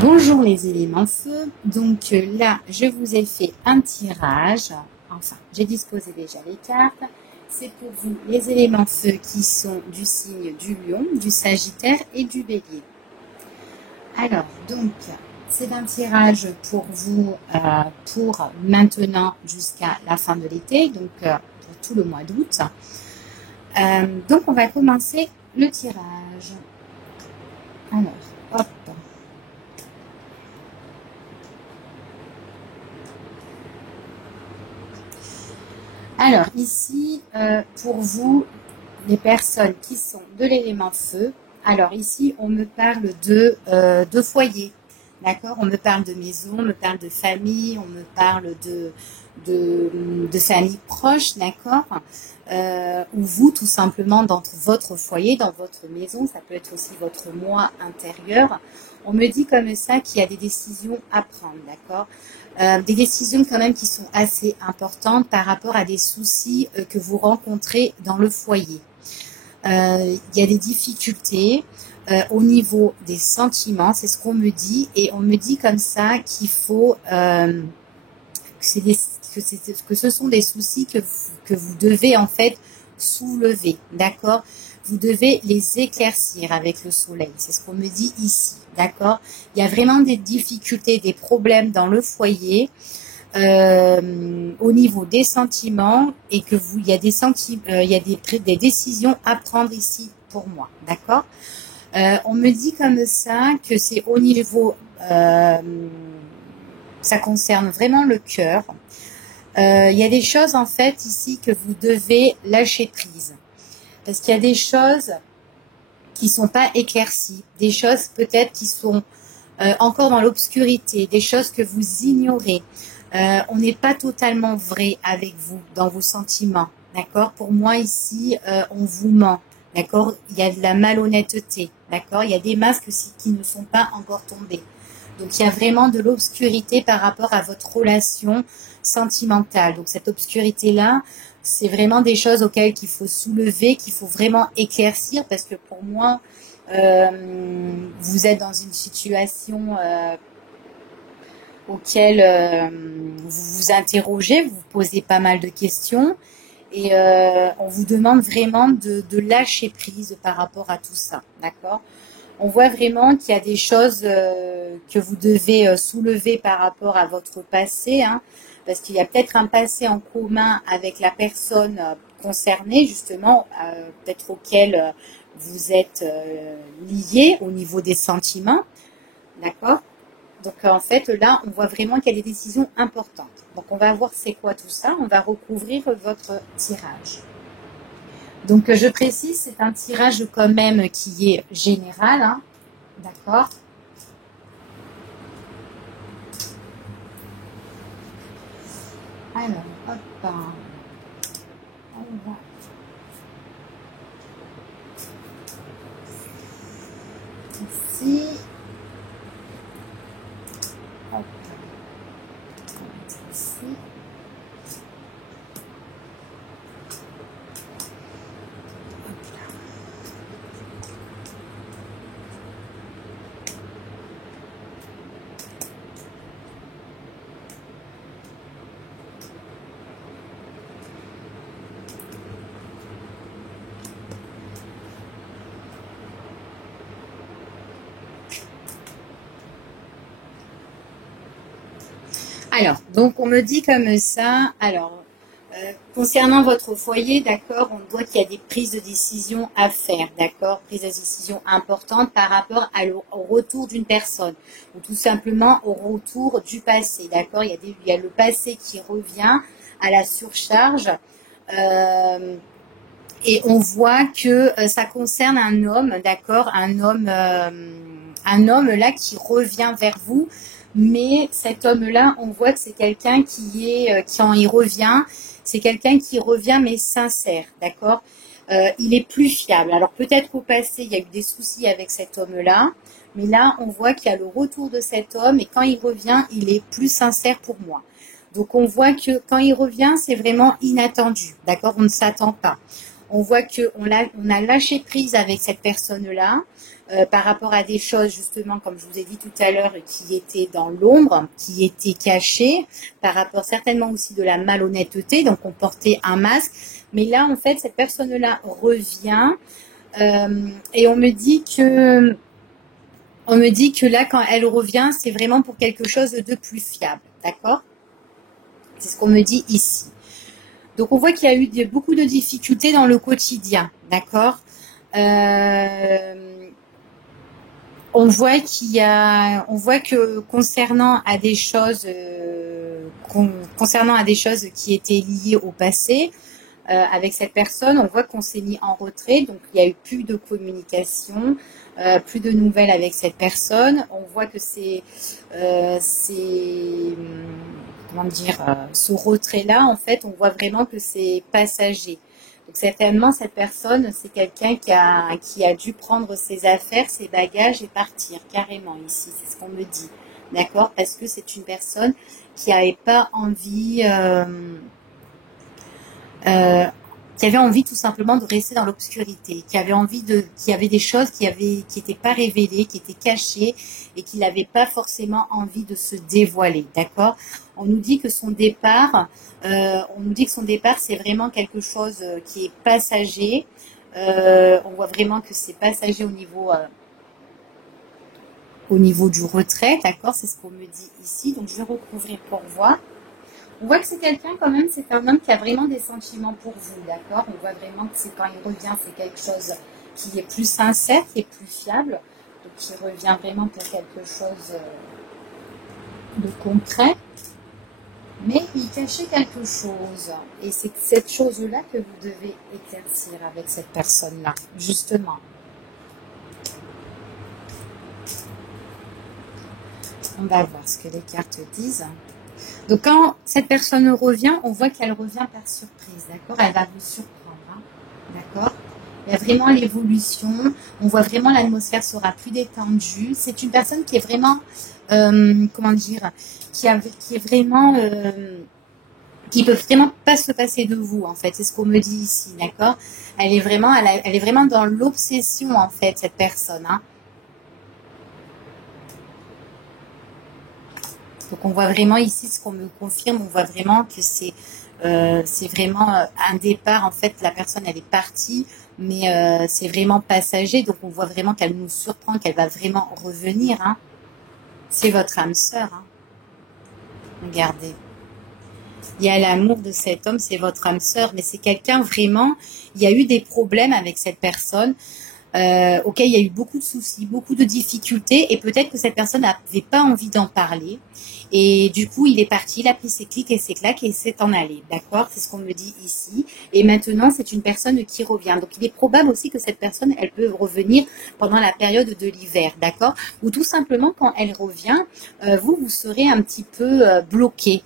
Bonjour les éléments feu, donc là je vous ai fait un tirage, enfin j'ai disposé déjà les cartes, c'est pour vous les éléments feu qui sont du signe du lion, du sagittaire et du bélier. Alors donc c'est un tirage pour vous pour maintenant jusqu'à la fin de l'été, donc pour tout le mois d'août. Donc on va commencer le tirage. Alors hop. Alors ici, pour vous, les personnes qui sont de l'élément feu, alors ici, on me parle de foyer, d'accord? On me parle de maison, on me parle de famille, on me parle de famille proche, d'accord? Ou vous, tout simplement, dans votre foyer, dans votre maison, ça peut être aussi votre moi intérieur. On me dit comme ça qu'il y a des décisions à prendre, d'accord? Des décisions quand même qui sont assez importantes par rapport à des soucis que vous rencontrez dans le foyer. Il y a des difficultés au niveau des sentiments, c'est ce qu'on me dit, et on me dit comme ça qu'il faut que ce sont des soucis que vous devez en fait soulever, d'accord? Vous devez les éclaircir avec le soleil, c'est ce qu'on me dit ici, d'accord? Il y a vraiment des difficultés, des problèmes dans le foyer au niveau des sentiments et que vous, il y a des il y a des décisions à prendre ici pour moi, d'accord? On me dit comme ça que c'est au niveau, ça concerne vraiment le cœur. Il y a des choses en fait ici que vous devez lâcher prise. Parce qu'il y a des choses qui sont pas éclaircies, des choses peut-être qui sont encore dans l'obscurité, des choses que vous ignorez. On n'est pas totalement vrai avec vous dans vos sentiments, d'accord? Pour moi ici, on vous ment, d'accord? Il y a de la malhonnêteté, d'accord? Il y a des masques aussi qui ne sont pas encore tombés. Donc il y a vraiment de l'obscurité par rapport à votre relation sentimentale. Donc cette obscurité-là, c'est vraiment des choses auxquelles qu'il faut soulever, qu'il faut vraiment éclaircir, parce que pour moi, vous êtes dans une situation auquel vous vous interrogez, vous vous posez pas mal de questions, et on vous demande vraiment de lâcher prise par rapport à tout ça, d'accord? On voit vraiment qu'il y a des choses que vous devez soulever par rapport à votre passé, hein, parce qu'il y a peut-être un passé en commun avec la personne concernée, justement, peut-être auquel vous êtes lié au niveau des sentiments, d'accord? Donc en fait, là, on voit vraiment qu'il y a des décisions importantes. Donc on va voir c'est quoi tout ça, on va recouvrir votre tirage. Donc je précise, c'est un tirage quand même qui est général, hein, d'accord? Alors, hop, on va ici, hop, on va mettre ici. Alors, donc on me dit comme ça, alors, concernant votre foyer, d'accord, on voit qu'il y a des prises de décision à faire, d'accord, prises de décision importantes par rapport au retour d'une personne, ou tout simplement au retour du passé, d'accord, il y a le passé qui revient à la surcharge, euh, et on voit que ça concerne un homme, d'accord, un homme là qui revient vers vous, mais cet homme-là, on voit que c'est quelqu'un qui en y revient, c'est quelqu'un qui revient mais sincère, d'accord. Il est plus fiable. Alors peut-être qu'au passé il y a eu des soucis avec cet homme-là, mais là on voit qu'il y a le retour de cet homme et quand il revient, il est plus sincère pour moi. Donc on voit que quand il revient, c'est vraiment inattendu, d'accord, on ne s'attend pas. On voit on a lâché prise avec cette personne-là par rapport à des choses, justement, comme je vous ai dit tout à l'heure, qui étaient dans l'ombre, qui étaient cachées, par rapport certainement aussi de la malhonnêteté, donc on portait un masque. Mais là, en fait, cette personne-là revient et on me dit que là, quand elle revient, c'est vraiment pour quelque chose de plus fiable, d'accord? C'est ce qu'on me dit ici. Donc, on voit qu'il y a eu beaucoup de difficultés dans le quotidien, d'accord? On voit on voit que concernant à des choses qui étaient liées au passé, avec cette personne, on voit qu'on s'est mis en retrait, donc il n'y a eu plus de communication, plus de nouvelles avec cette personne. On voit que comment dire, ce retrait-là, en fait, on voit vraiment que c'est passager. Donc certainement, cette personne, c'est quelqu'un qui a dû prendre ses affaires, ses bagages et partir carrément ici. C'est ce qu'on me dit, d'accord? Parce que c'est une personne qui n'avait pas envie qui avait envie tout simplement de rester dans l'obscurité, qui avait des choses qui n'étaient pas révélées, qui étaient cachées et qui n'avait pas forcément envie de se dévoiler, d'accord? On nous dit que son départ, c'est vraiment quelque chose qui est passager. On voit vraiment que c'est passager au niveau du retrait, d'accord? C'est ce qu'on me dit ici. Donc je vais recouvrir pour voir. On voit que c'est quelqu'un quand même, c'est un homme qui a vraiment des sentiments pour vous, d'accord? On voit vraiment que c'est quand il revient, c'est quelque chose qui est plus sincère, qui est plus fiable, donc il revient vraiment pour quelque chose de concret, mais il cachait quelque chose, et c'est cette chose-là que vous devez éclaircir avec cette personne-là, justement. On va voir ce que les cartes disent. Donc, quand cette personne revient, on voit qu'elle revient par surprise, d'accord? Elle va vous surprendre, hein, d'accord? Il y a vraiment l'évolution. On voit vraiment l'atmosphère sera plus détendue. C'est une personne qui est vraiment, comment dire, qui est vraiment, qui peut vraiment pas se passer de vous, en fait. C'est ce qu'on me dit ici, d'accord? Elle est vraiment dans l'obsession, en fait, cette personne, hein. Donc on voit vraiment ici ce qu'on me confirme, on voit vraiment que c'est vraiment un départ, en fait la personne elle est partie, mais c'est vraiment passager, donc on voit vraiment qu'elle nous surprend, qu'elle va vraiment revenir, hein. C'est votre âme sœur, hein. Regardez. Il y a l'amour de cet homme, c'est votre âme sœur, mais c'est quelqu'un vraiment, il y a eu des problèmes avec cette personne. Auquel il y a eu beaucoup de soucis, beaucoup de difficultés, et peut-être que cette personne n'avait pas envie d'en parler. Et du coup, il est parti, il a pris ses clics et ses claques et s'est en allé. D'accord? C'est ce qu'on me dit ici. Et maintenant, c'est une personne qui revient. Donc, il est probable aussi que cette personne, elle peut revenir pendant la période de l'hiver. D'accord? Ou tout simplement, quand elle revient, vous serez un petit peu bloqué.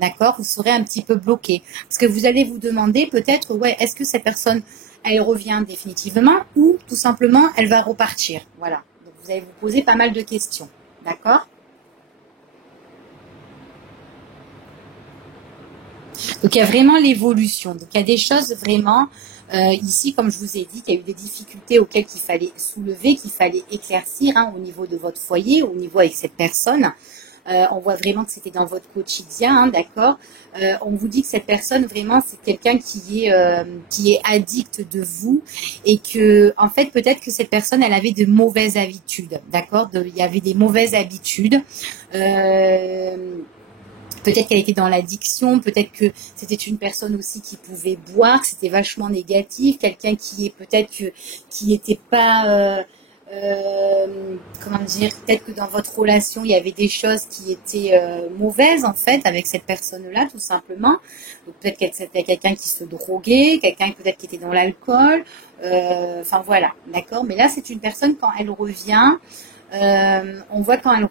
D'accord? Vous serez un petit peu bloqué. Parce que vous allez vous demander peut-être, ouais, est-ce que cette personne elle revient définitivement ou tout simplement elle va repartir. Voilà. Donc vous allez vous poser pas mal de questions. D'accord? Donc il y a vraiment l'évolution. Donc il y a des choses vraiment ici, comme je vous ai dit, qu'il y a eu des difficultés auxquelles il fallait soulever, qu'il fallait éclaircir, hein, au niveau de votre foyer, au niveau avec cette personne. On voit vraiment que c'était dans votre quotidien, hein, d'accord? On vous dit que cette personne, vraiment, c'est quelqu'un qui est addict de vous et que, en fait, peut-être que cette personne, elle avait de mauvaises habitudes, d'accord? Il y avait des mauvaises habitudes. Peut-être qu'elle était dans l'addiction, peut-être que c'était une personne aussi qui pouvait boire, que c'était vachement négatif, quelqu'un qui est qui était pas comment dire, peut-être que dans votre relation, il y avait des choses qui étaient mauvaises, en fait, avec cette personne-là, tout simplement. Donc, peut-être que c'était quelqu'un qui se droguait, quelqu'un peut-être qui était dans l'alcool, enfin voilà, d'accord. Mais là, c'est une personne, quand elle revient, on voit quand elle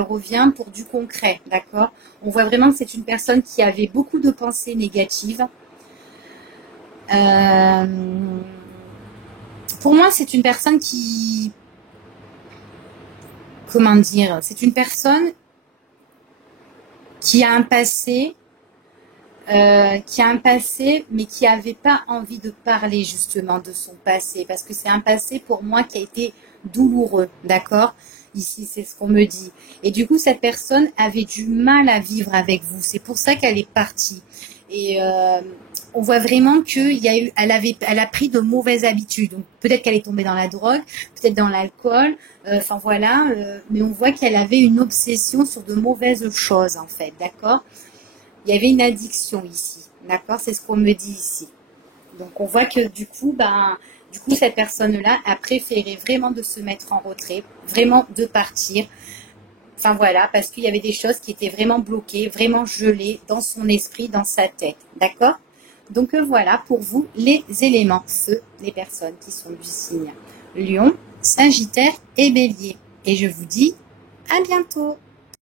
revient pour du concret, d'accord. On voit vraiment que c'est une personne qui avait beaucoup de pensées négatives. Pour moi, c'est une personne qui... Comment dire? C'est une personne qui a un passé qui a un passé, mais qui n'avait pas envie de parler justement de son passé, parce que c'est un passé pour moi qui a été douloureux, d'accord? Ici, c'est ce qu'on me dit. Et du coup, cette personne avait du mal à vivre avec vous. C'est pour ça qu'elle est partie. Et on voit vraiment elle a pris de mauvaises habitudes. Donc peut-être qu'elle est tombée dans la drogue, peut-être dans l'alcool. Enfin voilà. Mais on voit qu'elle avait une obsession sur de mauvaises choses en fait, d'accord? Il y avait une addiction ici, d'accord? C'est ce qu'on me dit ici. Donc on voit que du coup cette personne-là a préféré vraiment de se mettre en retrait, vraiment de partir. Enfin voilà, parce qu'il y avait des choses qui étaient vraiment bloquées, vraiment gelées dans son esprit, dans sa tête, d'accord? Donc voilà pour vous les éléments, les personnes qui sont du signe Lion, Sagittaire et Bélier. Et je vous dis à bientôt.